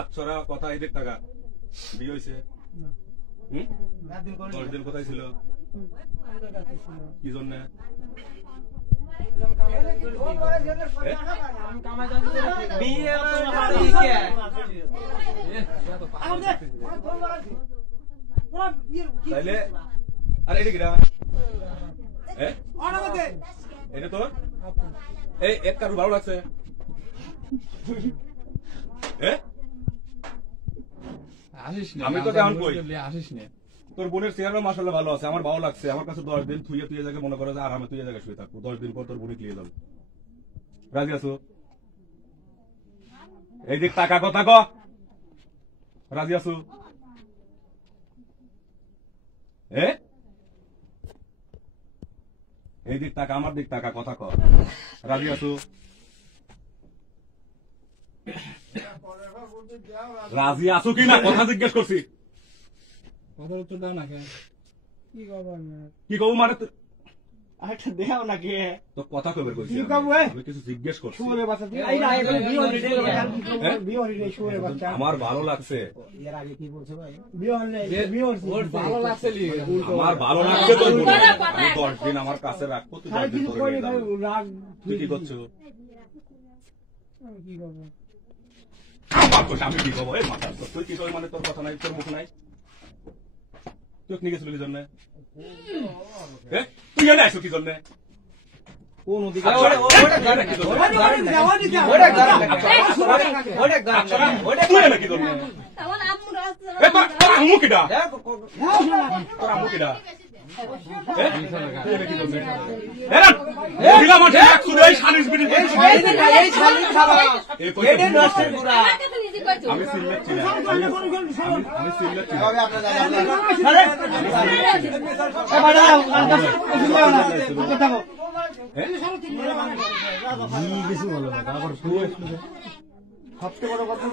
আচ্ছরা কথা এদের টাকা বিয়ে হয়েছে 10 দিন কোথায় ছিল কি জন্য তাইলে আর এটা কিরা এটা তোর এই এক কারু ভালো লাগছে আমি তো কেমন কই আসিস না তোর বোনের চেহারা মাশাআল্লাহ ভালো আছে আমার ভালো লাগছে আমার কাছে 10 দিন তুই জায়গায় মনে করে যে আরামে তুই জায়গায় শুয়ে থাকবো 10 দিন পর তোর বোনে ক্লিয়ে যাবে রাজি আছো এই দিক টাকা কথা ক রাজি আছো এই দিক টাকা আমার দিক টাকা কথা ক রাজি আছো রাজি আছো কি না কথা জিজ্ঞেস করছি কি কব মানে দেও নাকি তো কথা কবে কইছি আমি কিছু জিজ্ঞেস করছি আমার ভালো লাগছে আমার ভালো লাগছে তো 10 দিন আমার কাছে রাখবো তুই কি করছো আমি কি করবো মাথা তুই কি কর মানে তোর কথা নাই তোর মুখ নাই তুই নিয়ে গেছিল কি জন্য তুই এনে আসো কি জন্য কোন অধিকার সবচেয়ে বড় কথা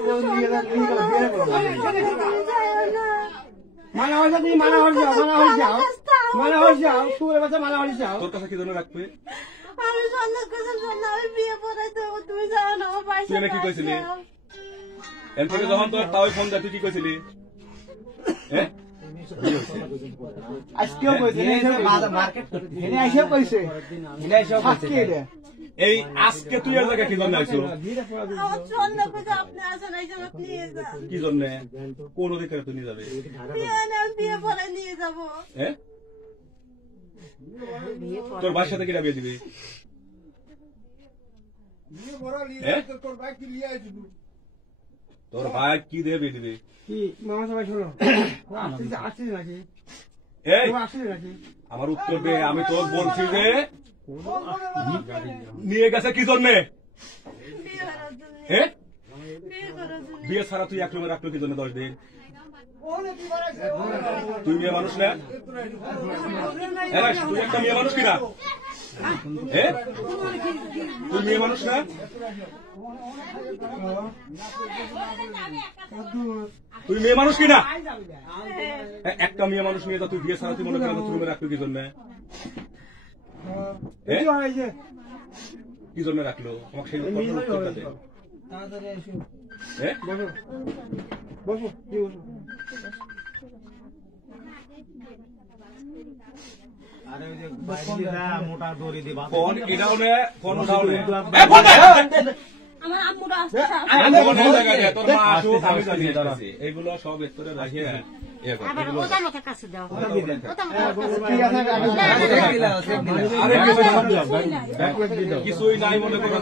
মানা হয়ে যাও মানা হয়ে যাও মানা হয়ে যাও মানা হয়ে যাও সুরে বাচ্চা মানা হয়ে যাও তোর কাছে কি জন্য রাখবে আমি সন্দেহ করছি না আমি বিয়ে পড়াইতে তুমি জানো না পয়সা তুই কি কইছিলি এর থেকে যখন তোর তাও ফোন দা তুই কি কইছিলি আজকেও কইছে মার্কেট এনে আইসেও কইছে এনে আইসেও কইছে এই আজকে তুই এর জায়গা কি জন্য আইছো আমার জন্য কইছে আপনি আসেন আইসা নিয়ে যা কি জন্য কোন অধিকারে তুই নিয়ে যাবে বিয়ে পড়াই নিয়ে যাব তোর ভাইয়ের সাথে কিরা বিয়ে দিবি বিয়ে পড়া নিয়ে তোর ভাই কি নিয়ে আইছিস তোর ভাই কি দিয়ে বিয়ে দিবি কি মামা সবাই শোনো আসছিস নাকি এই আসছিস নাকি আমার উত্তর দে আমি তোর বলছি যে নিয়ে গেছে কি জন্য বিয়ে ছাড়া তুই এক রুমে রাখলো কি জন্য 10 দিন তুই মেয়ে মানুষ না তুই একটা মেয়ে মানুষ কিনা তুই মেয়ে মানুষ না তুই মেয়ে মানুষ কিনা একটা মেয়ে মানুষ নিয়ে তুই বিয়ে ছাড়া তুই মনে করেন তুই রুমে রাখলো কি জন্য কি জন্য রাখলো আমাকে সেই মোটা দড়ি দিবা ফোন এটাও নে ফোন উঠাও নে আমার আম্মুরা আসছে তোর মা আসুক আমি জানি এইগুলো সব ভেতরে রাখিয়ে কিছুই নাই মনে করো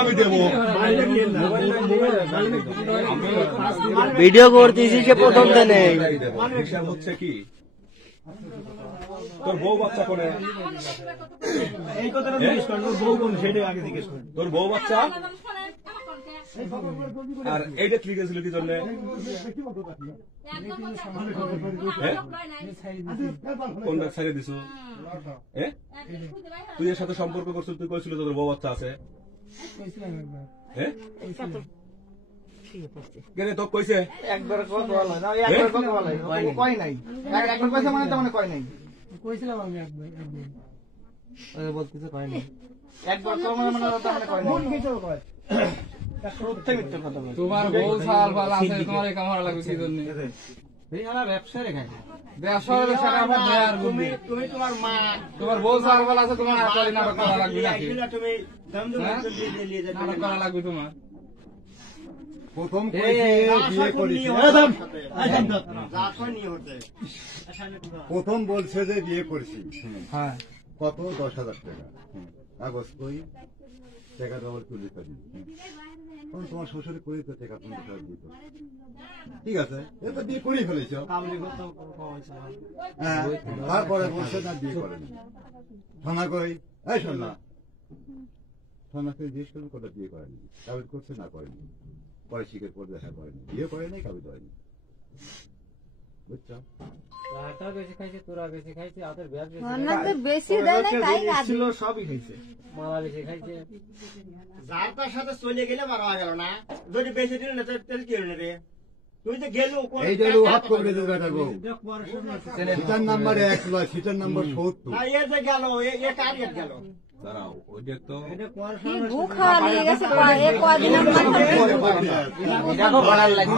আমি দেবো ভিডিও করতেছি সে প্রথম দিনে হচ্ছে কি তোর বউ বাচ্চা করে এই কথাটা জিজ্ঞেস কর তোর বউ কোন সেটা আগে জিজ্ঞেস কর তোর বউ বাচ্চা আর এইটা ঠিক আছে কি জন্য কোন দেখ ছাড়িয়ে দিছো তুই এর সাথে সম্পর্ক করছিস তুই কইছিল তোর বউ বাচ্চা আছে কেন তো কইছে একবার কয় নাই একবার কইছে মানে তো মানে কয় নাই কইছিলাম আমি একবার বলতেছে পাইনি একবার তো মানে মানে কথা মানে কয় না সত্যি মিথ্যে কথা বলে তোমার বউ সাল ফাল আছে তোমার এই কামড়া লাগবে কি জন্য ব্যবসা রেখে ব্যবসা সেটা আমার দেয়ার বুদ্ধি তুমি তোমার মা তোমার বউ সাল ফাল আছে তোমার আকালি নাটক করা লাগবে নাকি তুমি দমদম দিয়ে যাবে নাটক করা লাগবে তোমার প্রথম বিয়ে করেছি প্রথম বলছে যে বিয়ে করছি হ্যাঁ কত 10,000 টাকা কাগজ কই টাকা ডবল তুলে করি তখন তোমার শ্বশুরে করে তো টাকা 50,000 দিত ঠিক আছে এবার বিয়ে করে ফেলেছ হ্যাঁ তারপরে বলছে না বিয়ে করেনি থানা কই এই শোন না থানাকে জিজ্ঞেস করুন কটা বিয়ে করেনি কাগজ করছে না করেনি পরে স্বীকার করে দেখা করেনি বিয়ে করে নাই কাগজ হয়নি বুঝছো বেশি খাইছে তোরা বেশি খাইছে ওদের ব্যবসা অন্যদের বেশি দেয় না তাই কাজ ছিল সবই হয়েছে মালা বেশি খাইছে যার তার সাথে চলে গেলে মারা গেল না যদি বেশি দিন না তাহলে কি হলো রে তুই তো গেল এই যে হাত করে দিতে বেটার বউ সিটার নাম্বার 1 লয় সিটার নাম্বার 70 এ যে গেল এ কার গেল দাঁড়াও ওইটা তো কি গু খাওয়া নিয়ে গেছে কদিন আমার দেখো ভাড়া লাগে